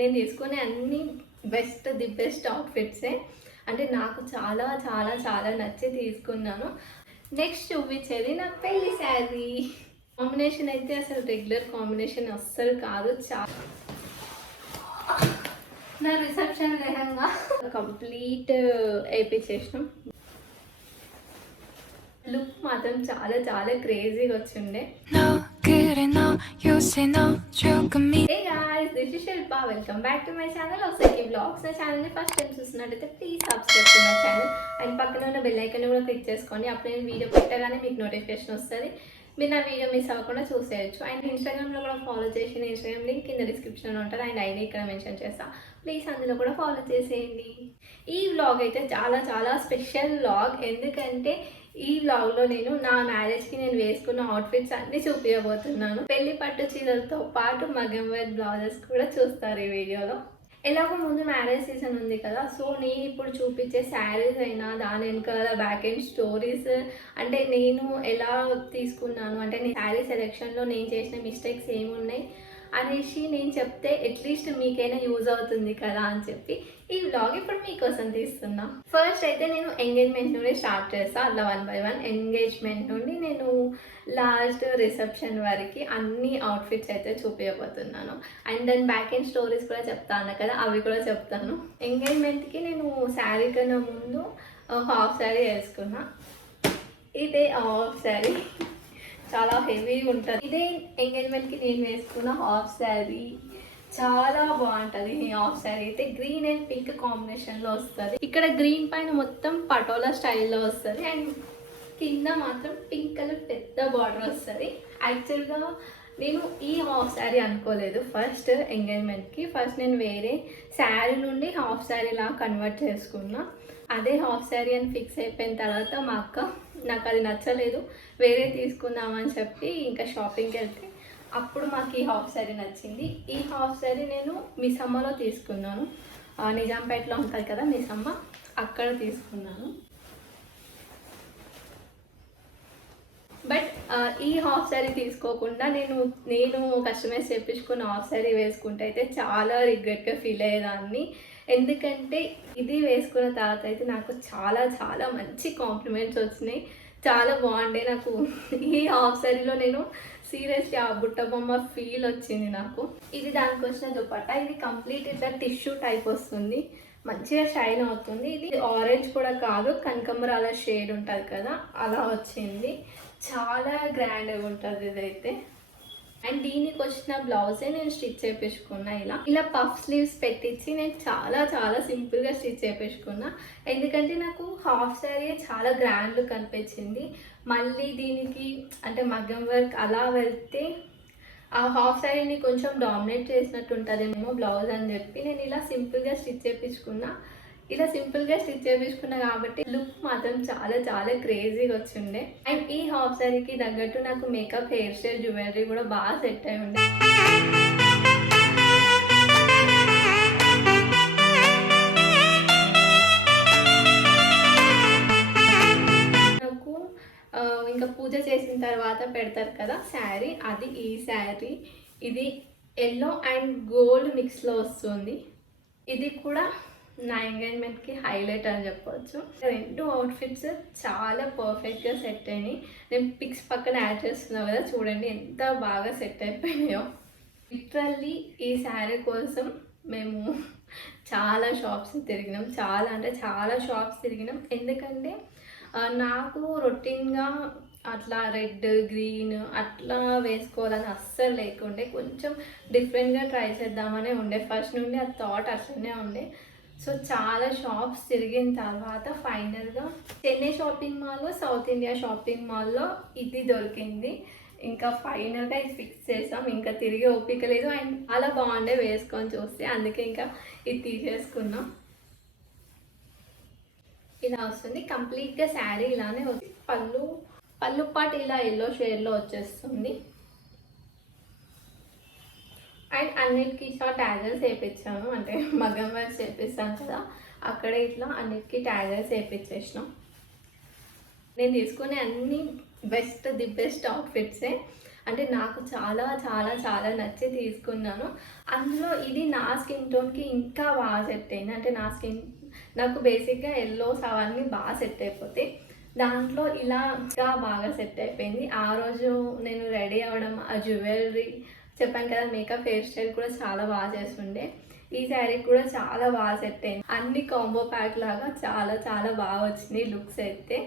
నేను తీసుకునే అన్ని ది బెస్ట్ అవుట్ఫిట్సే. అంటే నాకు చాలా చాలా చాలా నచ్చి తీసుకున్నాను. నెక్స్ట్ చూపించేది నా పెళ్లి శారీ. కాంబినేషన్ అయితే అసలు రెగ్యులర్ కాంబినేషన్ అస్సలు కాదు. నా రిసెప్షన్ లెహంగా కంప్లీట్ వేయించేసినాం. లుక్ మాత్రం చాలా చాలా క్రేజీగా వచ్చిండే. Hey guys, this is Shilpa. Welcome back to my channel of Seki Vlogs. నా ఛానల్ని ఫస్ట్ టైం చూస్తున్నట్టయితే please subscribe to my channel and పక్కన ఉన్న బెల్ ఐకాన్ కూడా క్లిక్ చేసుకోండి. అప్పుడు నేను వీడియో పెట్టగానే మీకు నోటిఫికేషన్ వస్తుంది. మీరు నా వీడియో మిస్ అవ్వకుండా చూసేయచ్చు. అండ్ ఇన్స్టాగ్రామ్లో కూడా ఫాలో చేసిన ఇన్స్టాగ్రామ్ లింక్ కింద డిస్క్రిప్షన్లో ఉంటుంది. అండ్ ఐడి ఇక్కడ మెన్షన్ చేస్తాను. ప్లీజ్ అందులో కూడా ఫాలో చేసేయండి. ఈ వ్లాగ్ అయితే చాలా చాలా స్పెషల్ వ్లాగ్. ఎందుకంటే ఈ వ్లాగ్లో నేను నా మ్యారేజ్కి నేను వేసుకున్న అవుట్ఫిట్స్ అన్నీ చూపించబోతున్నాను. పెళ్లి పట్టు చీరలతో పాటు మగ్గం వర్క్ బ్లౌజెస్ కూడా చూస్తారు ఈ వీడియోలో. ఎలాగో ముందు మ్యారేజ్ సీజన్ ఉంది కదా, సో నేను ఇప్పుడు చూపించే శారీస్ అయినా దాని వెనుక బ్యాక్ ఎండ్ స్టోరీస్, అంటే నేను ఎలా తీసుకున్నాను, అంటే నేను శారీ సెలెక్షన్లో నేను చేసిన మిస్టేక్స్ ఏమున్నాయి అనేసి నేను చెప్తే అట్లీస్ట్ మీకైనా యూజ్ అవుతుంది కదా అని చెప్పి ఈ వ్లాగ్ ఇప్పుడు మీకోసం తీస్తున్నా. ఫస్ట్ అయితే నేను ఎంగేజ్మెంట్ నుండి స్టార్ట్ చేస్తాను. అలా 1 by 1 ఎంగేజ్మెంట్ నుండి నేను లాస్ట్ రిసెప్షన్ వరకు అన్ని అవుట్ఫిట్స్ అయితే చూపించబోతున్నాను. అండ్ దాని బ్యాక్ ఎండ్ స్టోరీస్ కూడా చెప్తాను కదా, అవి కూడా చెప్తాను. ఎంగేజ్మెంట్కి నేను శారీ కన్నా ముందు హాఫ్ శారీ వేసుకున్నా. ఇదే హాఫ్ శారీ చాలా హెవీగా ఉంటుంది. ఇదే ఎంగేజ్మెంట్కి నేను వేసుకున్న హాఫ్ శారీ చాలా బాగుంటుంది. ఈ హాఫ్ శారీ అయితే గ్రీన్ అండ్ పింక్ కాంబినేషన్లో వస్తుంది. ఇక్కడ గ్రీన్ పైన మొత్తం పటోలా స్టైల్లో వస్తుంది అండ్ కింద మాత్రం పింక్ కలర్ పెద్ద బార్డర్ వస్తుంది. యాక్చువల్గా నేను ఈ హాఫ్ శారీ అనుకోలేదు ఫస్ట్ ఎంగేజ్మెంట్కి. ఫస్ట్ నేను వేరే శారీ నుండి హాఫ్ శారీలా కన్వర్ట్ చేసుకున్నా. అదే హాఫ్ శారీ అని ఫిక్స్ అయిపోయిన తర్వాత మా అక్క నాకు అది నచ్చలేదు, వేరే తీసుకుందామని చెప్పి ఇంకా షాపింగ్కి వెళ్తే అప్పుడు మాకు ఈ హాఫ్ శారీ నచ్చింది. ఈ హాఫ్ శారీ నేను మిసమ్మలో తీసుకున్నాను. నిజాంపేటలో ఉంటుంది కదా మిసమ్మ, అక్కడ తీసుకున్నాను. బట్ ఈ హాఫ్ శారీ తీసుకోకుండా నేను కస్టమైజ్ చేయించుకున్న హాఫ్ శారీ వేసుకుంటే అయితే చాలా రిగ్రెట్గా ఫీల్ అయ్యేదాన్ని. ఎందుకంటే ఇది వేసుకున్న తర్వాత అయితే నాకు చాలా చాలా మంచి కాంప్లిమెంట్స్ వచ్చినాయి, చాలా బాగుండే. నాకు ఈ హాఫ్ శారీలో నేను సీరియస్లీ ఆ బుట్ట బొమ్మ ఫీల్ వచ్చింది నాకు. ఇది దానికి వచ్చిన దుపట్టా. ఇది కంప్లీట్ ఇట్లా టిష్యూ టైప్ వస్తుంది, మంచిగా షైన్ అవుతుంది. ఇది ఆరెంజ్ కూడా కాదు, కనకాంబరాల షేడ్ ఉంటుంది కదా అలా వచ్చింది. చాలా గ్రాండ్గా ఉంటుంది ఇదైతే. అండ్ దీనికి వచ్చిన బ్లౌజే నేను స్టిచ్ చేయించుకున్నా. ఇలా పఫ్ స్లీవ్స్ పెట్టించి నేను చాలా చాలా సింపుల్గా స్టిచ్ చేయించుకున్నా. ఎందుకంటే నాకు హాఫ్ శారీ చాలా గ్రాండ్ లుక్ అనిపించింది. మళ్ళీ దీనికి అంటే మగ్గం వర్క్ అలా వెళ్తే ఆ హాఫ్ శారీని కొంచెం డామినేట్ చేసినట్టు ఉంటుందేమో బ్లౌజ్ అని చెప్పి నేను ఇలా సింపుల్గా స్టిచ్ చేయించుకున్నా. ఇలా సింపుల్గా స్టిచ్ చేయించుకున్నా కాబట్టి లుక్ మాత్రం చాలా చాలా క్రేజీగా వచ్చిండే. అండ్ ఈ హాఫ్ శారీకి తగ్గట్టు నాకు మేకప్, హెయిర్ స్టైల్, జ్యువెలరీ కూడా బాగా సెట్ అయి ఉండే. నాకు ఇంకా పూజ చేసిన తర్వాత పెడతారు కదా శారీ, అది ఈ శారీ. ఇది ఎల్లో అండ్ గోల్డ్ మిక్స్లో వస్తుంది. ఇది కూడా నా ఎంగేజ్మెంట్కి హైలైట్ అని చెప్పవచ్చు. రెండు అవుట్ఫిట్స్ చాలా పర్ఫెక్ట్గా సెట్ అయినాయి. నేను పిక్స్ పక్కన యాడ్ చేస్తున్నాను కదా, చూడండి ఎంత బాగా సెట్ అయిపోయినాయో. లిటరల్లీ ఈ శారీ కోసం మేము చాలా షాప్స్ తిరిగినాం, చాలా అంటే చాలా షాప్స్ తిరిగినాం. ఎందుకంటే నాకు రొటీన్గా అట్లా రెడ్, గ్రీన్ అట్లా వేసుకోవాలని అస్సలు లేకుండే. కొంచెం డిఫరెంట్గా ట్రై చేద్దామనే ఉండే, ఫస్ట్ నుండి ఆ థాట్ అట్లనే ఉండే. సో చాలా షాప్స్ తిరిగిన తర్వాత ఫైనల్గా చెన్నై షాపింగ్ మాల్లో, సౌత్ ఇండియా షాపింగ్ మాల్లో ఇది దొరికింది. ఇంకా ఫైనల్గా ఇది ఫిక్స్ చేసాం. ఇంకా తిరిగి ఓపిక లేదు. అండ్ చాలా బాగుండే వేసుకొని చూస్తే, అందుకే ఇంకా ఇది తీసేసుకున్నాం. ఇలా వస్తుంది కంప్లీట్గా శారీ. ఇలానే వస్తుంది. పళ్ళు పాటు ఇలా ఎల్లో షేడ్లో వచ్చేస్తుంది. అండ్ అన్నిటికీ ఇట్లా ట్యాజర్స్ వేయించాను, అంటే మగ్గం వర్క్ చేపిస్తాను కదా అక్కడే ఇట్లా అన్నిటికీ ట్యాజర్స్ వేయించేసినాం. నేను తీసుకునే అన్ని ది బెస్ట్ అవుట్ఫిట్సే. అంటే నాకు చాలా చాలా చాలా నచ్చి తీసుకున్నాను. అందులో ఇది నా స్కిన్ టోన్‌కి ఇంకా బాగా సెట్ అయింది. అంటే నాకు బేసిక్‌గా యెల్లోస్ అవన్నీ బాగా సెట్ అయిపోతాయి. దాంట్లో ఇలా ఇంకా బాగా సెట్ అయిపోయింది. ఆ రోజు నేను రెడీ అవ్వడం, ఆ జ్యువెలరీ చెప్పాను కదా, మేకప్, హెయిర్ స్టైల్ కూడా చాలా బాగా చేస్తుండే. ఈ శారీ కూడా చాలా బాగా సెట్ అయింది. అన్ని కాంబో ప్యాక్ లాగా చాలా చాలా బాగా వచ్చినాయి లుక్స్ అయితే.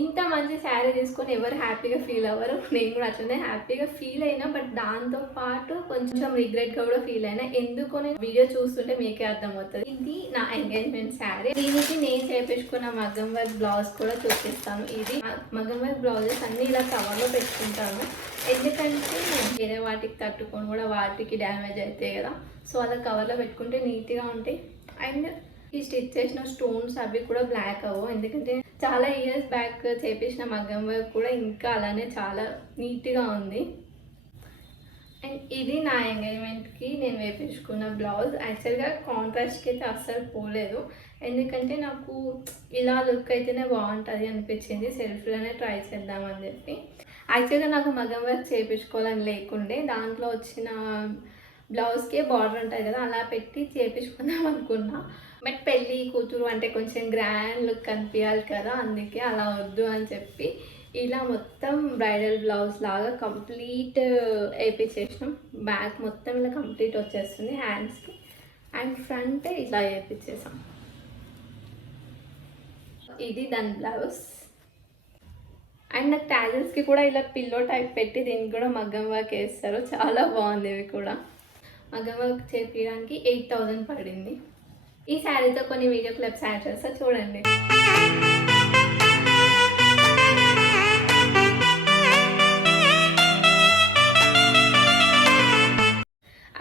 ఇంత మంచి శారీ తీసుకొని ఎవరు హ్యాపీగా ఫీల్ అవ్వరు. నేను కూడా అట్లనే హ్యాపీగా ఫీల్ అయినా, బట్ దాంతో పాటు కొంచెం రిగ్రెట్గా కూడా ఫీల్ అయినా. ఎందుకో నేను వీడియో చూస్తుంటే మీకే అర్థమవుతుంది. ఇది నా ఎంగేజ్మెంట్ శారీ. దీనికి నేను చేపించుకున్న మగ్గం వర్క్ బ్లౌజ్ కూడా చూపిస్తాను. ఇది మగ్గం వర్క్ బ్లౌజెస్ అన్నీ ఇలా కవర్లో పెట్టుకుంటాను. ఎందుకంటే వేరే వాటికి తట్టుకొని కూడా వాటికి డ్యామేజ్ అవుతాయి కదా, సో అలా కవర్లో పెట్టుకుంటే నీట్గా ఉంటాయి. అండ్ ఈ స్టిచ్ చేసిన స్టోన్స్ అవి కూడా బ్లాక్ అవ్వవు, ఎందుకంటే చాలా ఇయర్స్ బ్యాక్ చేపించిన మగ్గం వర్క్ కూడా ఇంకా అలానే చాలా నీట్గా ఉంది. అండ్ ఇది నా ఎంగేజ్మెంట్కి నేను వేపించుకున్న బ్లౌజ్. యాక్చువల్గా కాంట్రాస్ట్కి అయితే అస్సలు పోలేదు, ఎందుకంటే నాకు ఇలా లుక్ అయితేనే బాగుంటుంది అనిపించింది. సెల్ఫ్లోనే ట్రై చేద్దామని చెప్పి. యాక్చువల్గా నాకు మగ్గం వర్క్ చేయించుకోవాలని లేకుండే, దాంట్లో వచ్చిన బ్లౌజ్కే బార్డర్ ఉంటుంది కదా, అలా పెట్టి చేయించుకుందాం అనుకున్నా. బట్ పెళ్ళి కూతురు అంటే కొంచెం గ్రాండ్ లుక్ కనిపించాలి కదా, అందుకే అలా వద్దు అని చెప్పి ఇలా మొత్తం బ్రైడల్ బ్లౌజ్ లాగా కంప్లీట్ వేయించేసినాం. బ్యాక్ మొత్తం ఇలా కంప్లీట్ వచ్చేస్తుంది హ్యాండ్స్కి, అండ్ ఫ్రంట్ ఇలా వేయించేసాం. ఇది దాని బ్లౌజ్. అండ్ నాకు ట్యాజల్స్కి కూడా ఇలా పిల్లో టైప్ పెట్టి దీనికి కూడా మగ్గం వర్క్ వేస్తారు. చాలా బాగుంది. ఇవి కూడా మగ్గం వర్క్ చేపించడానికి 8,000 పడింది. ఈ శారీతో కొన్ని వీడియో క్లిప్స్ యాడ్ చేస్తా, చూడండి.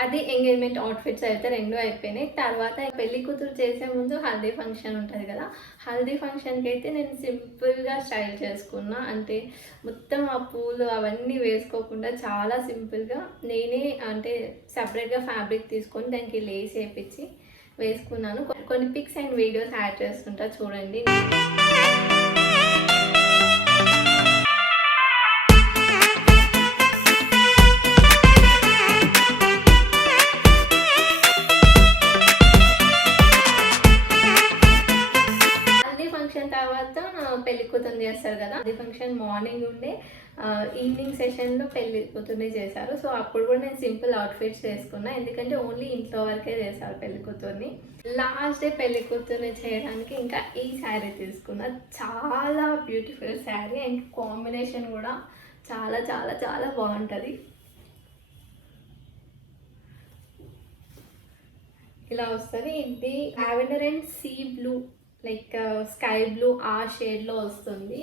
అది ఎంగేజ్మెంట్ అవుట్ఫిట్స్ అయితే 2 అయిపోయినాయి. తర్వాత పెళ్లి కూతురు చేసే ముందు హల్దీ ఫంక్షన్ ఉంటుంది కదా, హల్దీ ఫంక్షన్కి అయితే నేను సింపుల్గా స్టైల్ చేసుకున్నా. అంటే మొత్తం ఆ పూలు అవన్నీ వేసుకోకుండా చాలా సింపుల్గా నేనే అంటే సపరేట్గా ఫ్యాబ్రిక్ తీసుకొని దానికి లేస్ వేయించి వేసుకున్నాను. కొన్ని పిక్స్ అండ్ వీడియోస్ యాడ్ చేసుకుంటా, చూడండి. తర్వాత పెళ్లి కూతురు చేస్తారు కదా, అది ఫంక్షన్ మార్నింగ్ ఉండే ఈవినింగ్ సెషన్లో పెళ్లి కూతుర్ని చేశారు. సో అప్పుడు కూడా నేను సింపుల్ అవుట్ఫిట్స్ వేసుకున్నా, ఎందుకంటే ఓన్లీ ఇంట్లో వరకే చేశారు పెళ్లి కూతుర్ని. లాస్ట్ డే పెళ్లి కూతుర్ని చేయడానికి ఇంకా ఈ శారీ తీసుకున్నా. చాలా బ్యూటిఫుల్ శారీ అండ్ కాంబినేషన్ కూడా చాలా చాలా చాలా బాగుంటుంది. ఇలా వస్తుంది. ఇది lavender and sea blue, like sky blue ఆ షేడ్లో వస్తుంది.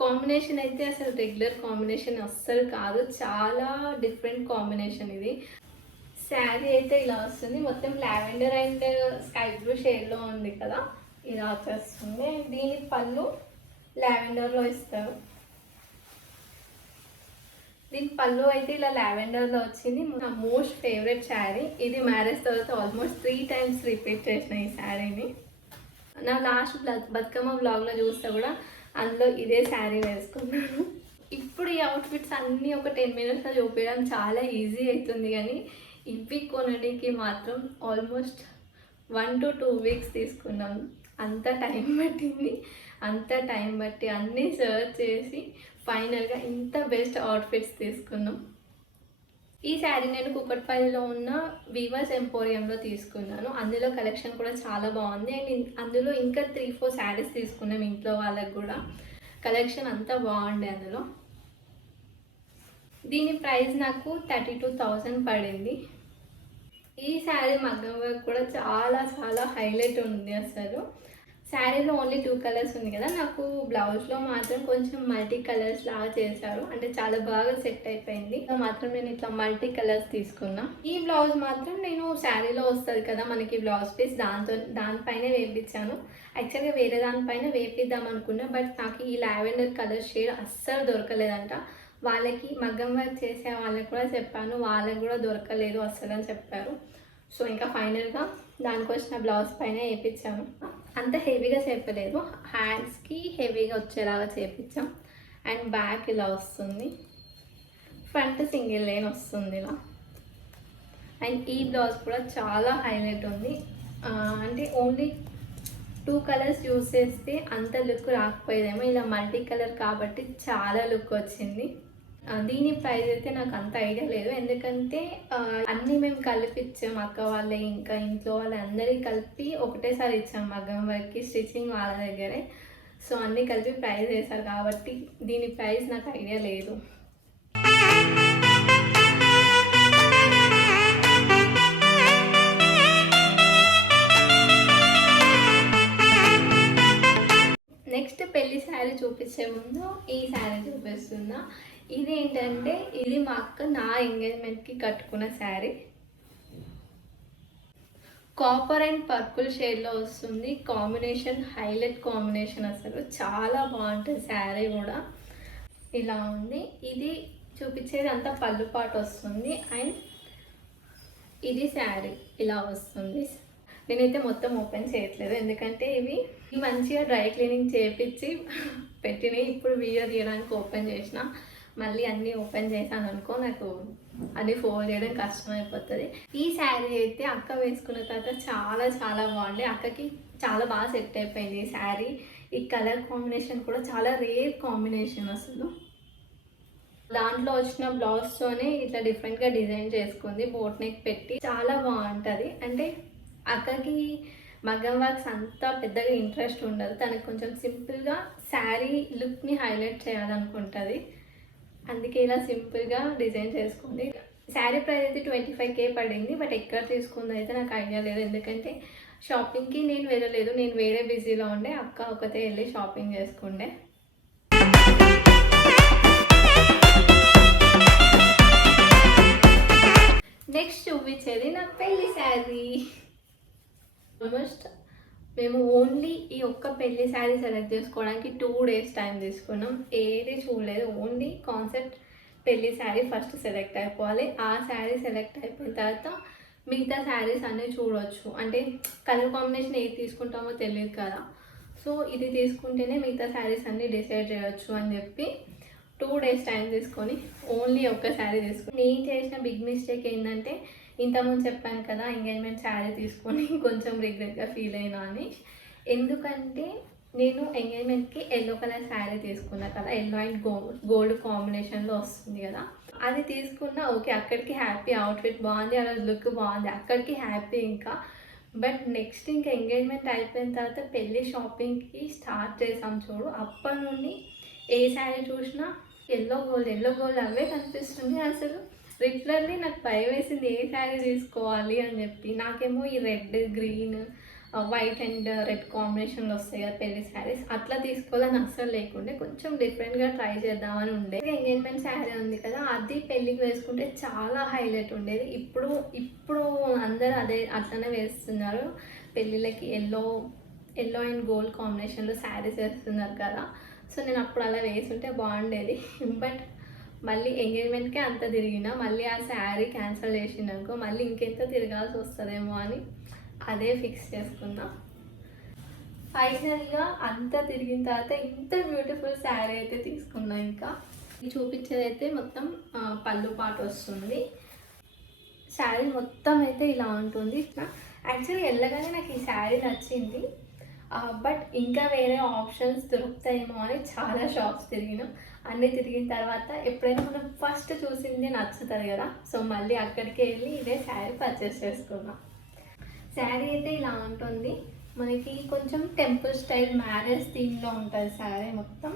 కాంబినేషన్ అయితే అసలు రెగ్యులర్ కాంబినేషన్ అస్సలు కాదు, చాలా డిఫరెంట్ కాంబినేషన్ ఇది. శారీ అయితే ఇలా వస్తుంది, మొత్తం లావెండర్ అండ్ స్కై బ్లూ షేడ్లో ఉంది కదా, ఇలా వచ్చేస్తుంది. దీని పళ్ళు లావెండర్లో ఇస్తారు. దీని పళ్ళు అయితే ఇలా లావెండర్లో వచ్చింది. నా మోస్ట్ ఫేవరెట్ శారీ ఇది. మ్యారేజ్ తర్వాత ఆల్మోస్ట్ 3 times రిపీట్ చేసిన ఈ శారీని. నా లాస్ట్ బతుకమ్మ బ్లాగ్లో చూస్తే కూడా అందులో ఇదే శారీ వేసుకున్నాను. ఇప్పుడు ఈ అవుట్ఫిట్స్ అన్నీ ఒక 10 minutesలో చూపించడం చాలా ఈజీ అవుతుంది, కానీ ఇవి కొనడానికి మాత్రం ఆల్మోస్ట్ 1 to 2 weeks తీసుకున్నాం. అంత టైం పట్టింది. అంత టైం బట్టి అన్నీ సర్చ్ చేసి ఫైనల్గా ఇంత బెస్ట్ అవుట్ఫిట్స్ తీసుకున్నాం. ఈ శారీ నేను కుకట్పల్లిలో ఉన్న వీవర్స్ ఎంపోరియంలో తీసుకున్నాను. అందులో కలెక్షన్ కూడా చాలా బాగుంది. అండ్ అందులో ఇంకా 3-4 శారీస్ తీసుకున్నాం ఇంట్లో వాళ్ళకి కూడా. కలెక్షన్ అంతా బాగుండే అందులో. దీని ప్రైస్ నాకు 32,000 పడింది. ఈ శారీ మగ్గం వర్క్ కూడా చాలా చాలా హైలైట్ ఉంది అసలు. శారీలో ఓన్లీ 2 కలర్స్ ఉంది కదా, నాకు బ్లౌజ్లో మాత్రం కొంచెం మల్టీ కలర్స్ లాగా చేశారు, అంటే చాలా బాగా సెట్ అయిపోయింది. మాత్రం నేను ఇట్లా మల్టీ కలర్స్ తీసుకున్నా. ఈ బ్లౌజ్ మాత్రం నేను శారీలో వస్తుంది కదా మనకి బ్లౌజ్ పీస్, దానిపైనే వేపించాను. యాక్చువల్గా వేరే దానిపైన వేపిద్దాం అనుకున్నా, బట్ నాకు ఈ లావెండర్ కలర్ షేడ్ అస్సలు దొరకలేదంట. వాళ్ళకి మగ్గం వర్క్ చేసే వాళ్ళకి కూడా చెప్పాను, వాళ్ళకి కూడా దొరకలేదు అస్సలు అని చెప్పారు. సో ఇంకా ఫైనల్గా దానికి వచ్చిన బ్లౌజ్ పైన వేయించాను. అంత హెవీగా చెప్పలేదు, హ్యాండ్స్కి హెవీగా వచ్చేలాగా చేయించాం. అండ్ బ్యాక్ ఇలా వస్తుంది. ఫ్రంట్ సింగిల్ లైన్ వస్తుంది ఇలా. అండ్ ఈ బ్లౌజ్ కూడా చాలా హైలైట్ ఉంది. అంటే ఓన్లీ 2 కలర్స్ యూస్ చేస్తే అంత లుక్ రాకపోయేదేమో, ఇలా మల్టీ కలర్ కాబట్టి చాలా లుక్ వచ్చింది. దీని ప్రైస్ అయితే నాకు అంత ఐడియా లేదు, ఎందుకంటే అన్నీ మేము కలిపి ఇచ్చాం. అక్క వాళ్ళే ఇంకా ఇంట్లో వాళ్ళందరికీ కలిపి ఒకటేసారి ఇచ్చాం మగ్గం వర్క్కి, స్టిచ్చింగ్ వాళ్ళ దగ్గరే. సో అన్నీ కలిపి ప్రైస్ వేశారు కాబట్టి దీని ప్రైస్ నాకు ఐడియా లేదు. నెక్స్ట్ పెళ్లి శారీ చూపించే ముందు ఈ శారీ చూపిస్తున్నా. ఇది ఏంటంటే ఇది మా అక్క నా ఎంగేజ్మెంట్కి కట్టుకున్న శారీ. కాపర్ అండ్ పర్పుల్ షేడ్లో వస్తుంది. కాంబినేషన్ హైలైట్ కాంబినేషన్, అసలు చాలా బాగుంటుంది శారీ కూడా. ఇలా ఉంది. ఇది చూపించేది అంతా పళ్ళు పాటు వస్తుంది. అండ్ ఇది శారీ ఇలా వస్తుంది. నేనైతే మొత్తం ఓపెన్ చేయట్లేదు, ఎందుకంటే ఇవి మంచిగా డ్రై క్లీనింగ్ చేయించి పెట్టినవి. ఇప్పుడు వీడియో తీయడానికి ఓపెన్ చేసిన, మళ్ళీ అన్నీ ఓపెన్ చేశాను అనుకో నాకు అన్నీ ఫోల్డ్ చేయడం కష్టమైపోతుంది. ఈ శారీ అయితే అక్క వేసుకున్న తర్వాత చాలా చాలా బాగుంది. అక్కకి చాలా బాగా సెట్ అయిపోయింది ఈ శారీ. ఈ కలర్ కాంబినేషన్ కూడా చాలా రేర్ కాంబినేషన్ అసలు. దాంట్లో వచ్చిన బ్లౌజ్తోనే ఇట్లా డిఫరెంట్గా డిజైన్ చేసుకుంది, బోట్ నెక్ పెట్టి. చాలా బాగుంటుంది. అంటే అక్కకి మగ్గం వర్క్స్ అంతా పెద్దగా ఇంట్రెస్ట్ ఉండదు, తనకు కొంచెం సింపుల్గా శారీ లుక్ని హైలైట్ చేయాలనుకుంటుంది. అందుకే ఇలా సింపుల్గా డిజైన్ చేసుకుంది. శారీ ప్రైస్ అయితే 25K పడింది. బట్ ఎక్కడ తీసుకుంది అయితే నాకు ఐడియా లేదు, ఎందుకంటే షాపింగ్కి నేను వెళ్ళలేదు. నేను వేరే బిజీలో ఉండే, అక్క ఒకతే వెళ్ళి షాపింగ్ చేసుకుండే. నెక్స్ట్ చూపించేది నా పెళ్లి శారీ. ఆల్మోస్ట్ మేము ఓన్లీ ఈ ఒక్క పెళ్లి శారీ సెలెక్ట్ చేసుకోవడానికి 2 days టైం తీసుకున్నాం. ఏది చూడలేదు, ఓన్లీ కాన్సెప్ట్ పెళ్లి శారీ ఫస్ట్ సెలెక్ట్ అయిపోవాలి. ఆ శారీ సెలెక్ట్ అయిపోయిన తర్వాత మిగతా శారీస్ అన్నీ చూడవచ్చు. అంటే కలర్ కాంబినేషన్ ఏది తీసుకుంటామో తెలియదు కదా, సో ఇది తీసుకుంటేనే మిగతా శారీస్ అన్నీ డిసైడ్ చేయవచ్చు అని చెప్పి 2 days టైం తీసుకొని ఓన్లీ ఒక్క శారీ తీసుకుని. నేను చేసిన బిగ్ మిస్టేక్ ఏంటంటే, ఇంతకుముందు చెప్పాను కదా ఎంగేజ్మెంట్ శారీ తీసుకొని కొంచెం రిగ్రెట్గా ఫీల్ అయినా అని. ఎందుకంటే నేను ఎంగేజ్మెంట్కి ఎల్లో కలర్ శారీ తీసుకున్నా కదా, ఎల్లో అండ్ గోల్డ్ కాంబినేషన్లో వస్తుంది కదా, అది తీసుకున్నా. ఓకే, అక్కడికి హ్యాపీ, అవుట్ఫిట్ బాగుంది, అలా లుక్ బాగుంది, అక్కడికి హ్యాపీ ఇంకా. బట్ నెక్స్ట్ ఇంకా ఎంగేజ్మెంట్ అయిపోయిన తర్వాత పెళ్ళి షాపింగ్కి స్టార్ట్ చేసాం చూడు, అప్పటి నుండి ఏ శారీ చూసినా ఎల్లో గోల్డ్ అవే కనిపిస్తుంది. అసలు లిటరల్లీ నాకు భయం వేసింది ఏ శారీ తీసుకోవాలి అని చెప్పి. నాకేమో ఈ red, green, white and red కాంబినేషన్లో వస్తాయి కదా పెళ్లి శారీస్, అట్లా తీసుకోవాలని అస్సలు లేకుండే. కొంచెం డిఫరెంట్గా ట్రై చేద్దామని ఉండే. ఎంగేజ్మెంట్ శారీ ఉంది కదా, అది పెళ్ళికి వేసుకుంటే చాలా హైలైట్ ఉండేది. ఇప్పుడు అందరూ అట్లనే వేస్తున్నారు పెళ్ళిళ్ళకి. ఎల్లో అండ్ గోల్డ్ కాంబినేషన్లో శారీస్ వేస్తున్నారు కదా. సో నేను అప్పుడు అలా వేసుంటే బాగుండేది. బట్ మళ్ళీ ఎంగేజ్మెంట్కే అంత తిరిగినా మళ్ళీ ఆ శారీ క్యాన్సిల్ చేసినాకో మళ్ళీ ఇంకెంత తిరగాల్సి వస్తుందేమో అని అదే ఫిక్స్ చేసుకున్నా. ఫైనల్గా అంతా తిరిగిన తర్వాత ఇంత బ్యూటిఫుల్ శారీ అయితే తీసుకున్నా. ఇంకా చూపించేది అయితే మొత్తం పళ్ళు పాటు వస్తుంది. శారీ మొత్తం అయితే ఇలా ఉంటుంది. యాక్చువల్లీ వెళ్ళగానే నాకు ఈ శారీ నచ్చింది. బట్ ఇంకా వేరే ఆప్షన్స్ దొరుకుతాయేమో అని చాలా షాప్స్ తిరిగినాం. అన్నీ తిరిగిన తర్వాత ఎప్పుడైనా మనం ఫస్ట్ చూసింది నచ్చుతుంది కదా, సో మళ్ళీ అక్కడికి వెళ్ళి ఇదే శారీ పర్చేస్ చేసుకున్నాం. శారీ అయితే ఇలా ఉంటుంది. మనకి కొంచెం టెంపుల్ స్టైల్ మ్యారేజ్ థీమ్లో ఉంటుంది శారీ మొత్తం.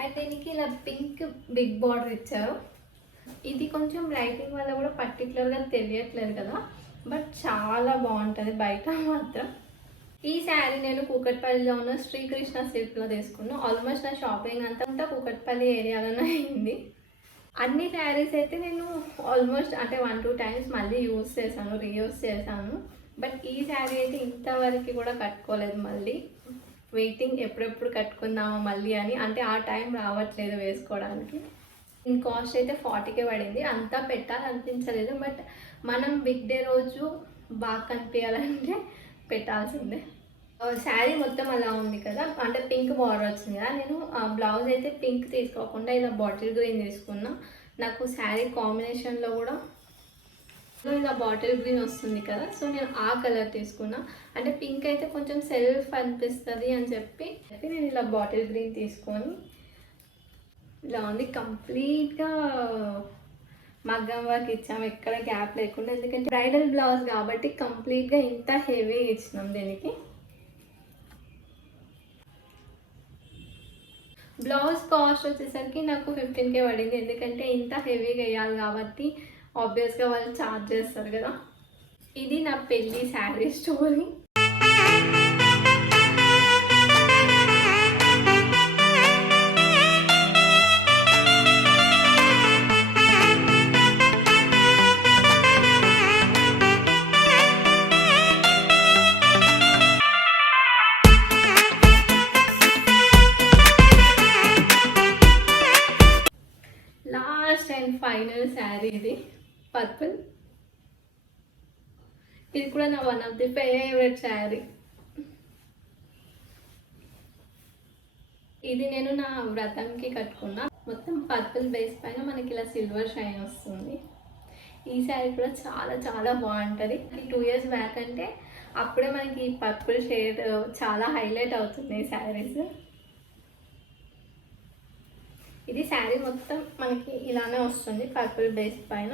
అండ్ దీనికి ఇలా పింక్ బిగ్ బార్డర్ ఇచ్చారు. ఇది కొంచెం లైటింగ్ వల్ల కూడా పర్టికులర్గా తెలియట్లేదు కదా, బట్ చాలా బాగుంటుంది బయట మాత్రం. ఈ శారీ నేను కూకట్పల్లిలో ఉన్న శ్రీకృష్ణ సిల్క్లో తీసుకున్నాను. ఆల్మోస్ట్ నా షాపింగ్ అంతా కూకట్పల్లి ఏరియాలోనే అయింది. అన్ని శారీస్ అయితే నేను ఆల్మోస్ట్ అంటే 1-2 times మళ్ళీ రీయూస్ చేశాను. బట్ ఈ శారీ అయితే ఇంతవరకు కూడా కట్టుకోలేదు. మళ్ళీ వెయిటింగ్ ఎప్పుడెప్పుడు కట్టుకుందామో మళ్ళీ అని. అంటే ఆ టైం రావట్లేదు వేసుకోవడానికి. దీని కాస్ట్ అయితే 40K పడింది. అంతా పెట్టాలనిపించలేదు, బట్ మనం బిగ్ డే రోజు బాగా కనిపించాలంటే పెట్టాల్సిందే. శారీ మొత్తం అలా ఉంది కదా, అంటే పింక్ బార్డర్ వచ్చింది కదా. నేను బ్లౌజ్ అయితే పింక్ తీసుకోకుండా ఇలా బాటిల్ గ్రీన్ తీసుకున్నా. నాకు శారీ కాంబినేషన్లో కూడా ఇలా బాటిల్ గ్రీన్ వస్తుంది కదా, సో నేను ఆ కలర్ తీసుకున్నా. అంటే పింక్ అయితే కొంచెం సెల్ఫ్ అనిపిస్తుంది అని చెప్పి నేను ఇలా బాటిల్ గ్రీన్ తీసుకొని ఇలా ఉంది. కంప్లీట్గా మగ్గం వర్క్ ఇచ్చాము, ఎక్కడ గ్యాప్ లేకుండా. ఎందుకంటే బ్రైడల్ బ్లౌజ్ కాబట్టి కంప్లీట్గా ఇంత హెవీ ఇచ్చినాం దీనికి. బ్లౌజ్ కాస్ట్ వచ్చేసరికి నాకు 15K పడింది. ఎందుకంటే ఇంత హెవీగా వేయాలి కాబట్టి ఆబ్వియస్గా వాళ్ళు ఛార్జ్ చేస్తారు కదా. ఇది నా పెళ్ళి sari story. Last and final sari ఇది పర్పుల్. ఇది కూడా నా one of the favourite sari. ఇది నేను నా వ్రతంకి కట్టుకున్నా. మొత్తం పర్పుల్ బేస్ పైన మనకి ఇలా సిల్వర్ షైన్ వస్తుంది. ఈ శారీ కూడా చాలా చాలా బాగుంటుంది. 2 years బ్యాక్ అంటే అప్పుడే మనకి పర్పుల్ షేడ్ చాలా హైలైట్ అవుతుంది ఈ శారీస్. ఇది శారీ మొత్తం మనకి ఇలానే వస్తుంది, పర్పుల్ బేస్ పైన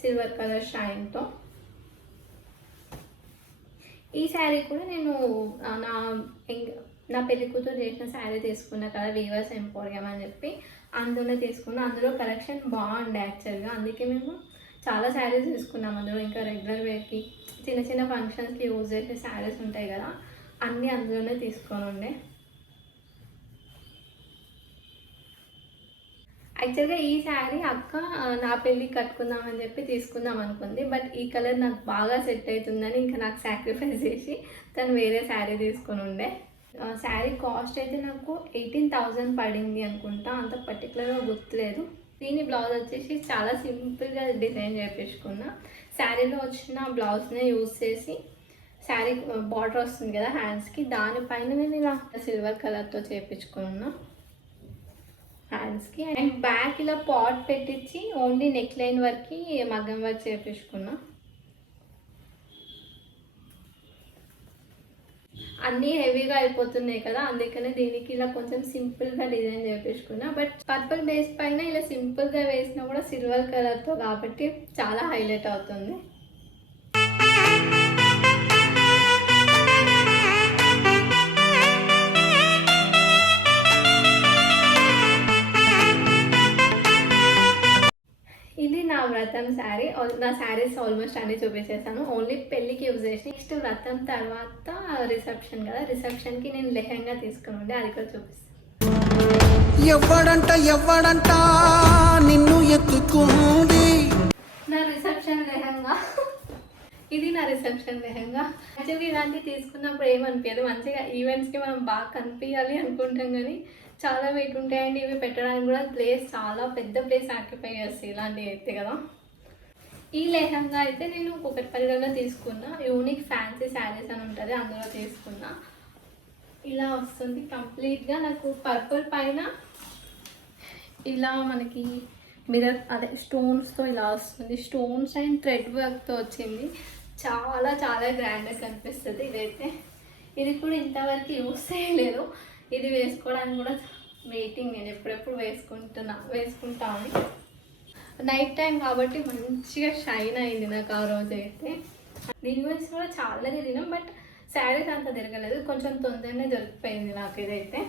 సిల్వర్ కలర్ షైన్తో. ఈ శారీ కూడా నేను నా పెళ్లి కూతురు చేసిన శారీ తీసుకున్నా కదా, వీవర్స్ ఎంపోరియం అని చెప్పి, అందులో తీసుకున్నా. అందులో కలెక్షన్ బాగుండే యాక్చువల్గా, అందుకే మేము చాలా శారీస్ తీసుకున్నాం అందులో. ఇంకా రెగ్యులర్ వేర్కి చిన్న చిన్న ఫంక్షన్స్కి యూజ్ చేసే శారీస్ ఉంటాయి కదా, అన్నీ అందులోనే తీసుకొని ఉండే. యాక్చువల్గా ఈ శారీ అక్క నా పెళ్ళి కట్టుకుందామని చెప్పి తీసుకుందాం అనుకుంది. బట్ ఈ కలర్ నాకు బాగా సెట్ అవుతుందని ఇంకా నాకు సాక్రిఫైస్ చేసి తను వేరే శారీ తీసుకొని ఉండే. శారీ కాస్ట్ అయితే నాకు 18,000 పడింది అనుకుంటా, అంత పర్టికులర్గా గుర్తులేదు. దీని బ్లౌజ్ వచ్చేసి చాలా సింపుల్గా డిజైన్ చేయించుకున్నా. శారీలో వచ్చిన బ్లౌజ్నే యూజ్ చేసి శారీ బార్డర్ వస్తుంది కదా హ్యాండ్స్కి, దానిపైన నేను ఇలా సిల్వర్ కలర్తో చేయించుకున్నా హ్యాండ్స్కి. అండ్ బ్యాక్ ఇలా పాట్ పెట్టించి ఓన్లీ నెక్ లైన్ వరకు మగ్గం వర్క్ చేయించుకున్నా. అన్నీ హెవీగా అయిపోతున్నాయి కదా, అందుకనే దీనికి ఇలా కొంచెం సింపుల్గా డిజైన్ చేయించుకున్నా. బట్ పర్పుల్ బేస్ పైన ఇలా సింపుల్గా వేసినా కూడా సిల్వర్ కలర్తో కాబట్టి చాలా హైలైట్ అవుతుంది. ఇది నా వ్రతం శారీ. నా శారీస్ ఆల్మోస్ట్ అన్నీ చూపించేసాను, ఓన్లీ పెళ్ళికి యూజ్ చేసి. నెక్స్ట్ వ్రతం తర్వాత రిసెప్షన్ కదా, రిసెప్షన్కి నేను లెహంగా తీసుకుని ఉండే, అది కూడా చూపిస్తాను. ఎవడంట నిన్ను ఎత్తుకుంది నా రిసెప్షన్ లెహంగా. ఇది నా రిసెప్షన్ లెహంగా. యాక్చువల్లీ ఇలాంటివి తీసుకున్నప్పుడు ఏమనిపించదు, మంచిగా ఈవెంట్స్కి మనం బాగా కనిపించాలి అనుకుంటాం, కానీ చాలా వెయిట్ ఉంటాయండి ఇవి పెట్టడానికి కూడా. ప్లేస్ చాలా పెద్ద ప్లేస్ ఆక్యుపై చేస్తాయి ఇలాంటివి అయితే కదా. ఈ లెహంగా అయితే నేను కుకట్పల్లిలో తీసుకున్నా, యూనిక్ ఫ్యాన్సీ శారీస్ అని ఉంటుంది, అందులో తీసుకున్నా. ఇలా వస్తుంది కంప్లీట్గా. నాకు పర్పుల్ పైన ఇలా మనకి మిర్రర్ అదే స్టోన్స్తో ఇలా వస్తుంది, స్టోన్స్ అండ్ థ్రెడ్ వర్క్తో వచ్చింది. చాలా చాలా గ్రాండ్గా కనిపిస్తుంది ఇదైతే. ఇది కూడా ఇంతవరకు యూస్ చేయలేదు, ఇది వేసుకోవడానికి కూడా వెయిటింగ్. నేను ఎప్పుడెప్పుడు వేసుకుంటాను. నైట్ టైం కాబట్టి మంచిగా షైన్ అయింది నాకు ఆ రోజు అయితే. దీని గురించి కూడా చాలా తిరిగినాం, బట్ శారీస్ అంత తిరగలేదు, కొంచెం తొందరనే దొరికిపోయింది నాకు ఇదైతే.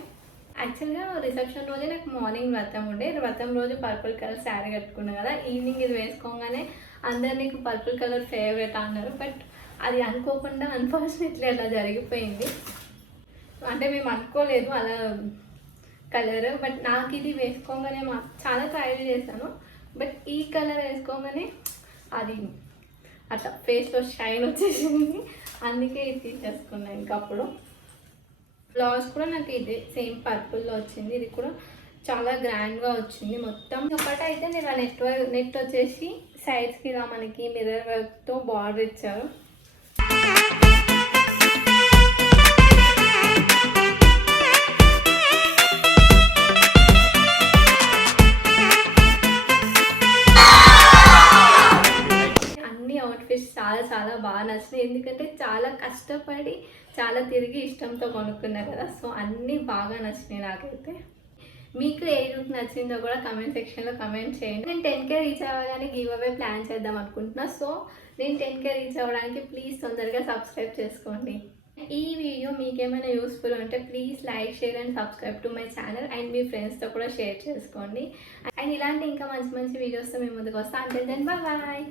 యాక్చువల్గా రిసెప్షన్ రోజే నాకు మార్నింగ్ వ్రతం ఉండే, వ్రతం రోజు పర్పుల్ కలర్ శారీ కట్టుకున్నాను కదా. ఈవినింగ్ ఇది వేసుకోగానే అందరు నీకు పర్పుల్ కలర్ ఫేవరెట్ అన్నారు, బట్ అది అనుకోకుండా అన్ఫార్చునేట్లీ అలా జరిగిపోయింది. అంటే మేము అనుకోలేదు అలా కలర్, బట్ నాకు ఇది వేసుకోగానే చాలా ట్రై చేశాను, బట్ ఈ కలర్ వేసుకోగానే అది అట్లా ఫేస్లో షైన్ వచ్చేసింది, అందుకే ఇది తీసేసుకున్నాను. ఇంకప్పుడు బ్లౌజ్ కూడా నాకు ఇదే సేమ్ పర్పుల్లో వచ్చింది, ఇది కూడా చాలా గ్రాండ్గా వచ్చింది మొత్తం. ఒకటి అయితే నేను నెట్ వచ్చేసి సైడ్స్కి ఇలా మనకి మిర్రర్ వర్క్తో బార్డర్ ఇచ్చారు. చాలా కష్టపడి చాలా తిరిగి ఇష్టంతో కొనుక్కున్నా కదా. సో అన్నీ బాగా నచ్చినాయి నాకైతే. మీకు ఏ లుక్ నచ్చిందో కూడా కమెంట్ సెక్షన్లో కమెంట్ చేయండి. నేను 10K రీచ్ అవ్వగానే గివ్ అవే ప్లాన్ చేద్దాం అనుకుంటున్నా. సో నేను 10K రీచ్ అవ్వడానికి ప్లీజ్ తొందరగా సబ్స్క్రైబ్ చేసుకోండి. ఈ వీడియో మీకేమైనా యూస్ఫుల్ ఉంటే please like, share and subscribe to my channel and మీ ఫ్రెండ్స్తో కూడా షేర్ చేసుకోండి. అండ్ ఇలాంటి ఇంకా మంచి మంచి వీడియోస్తో మేము ముందుకు వస్తాం. అంటే దెన్ బాయ్.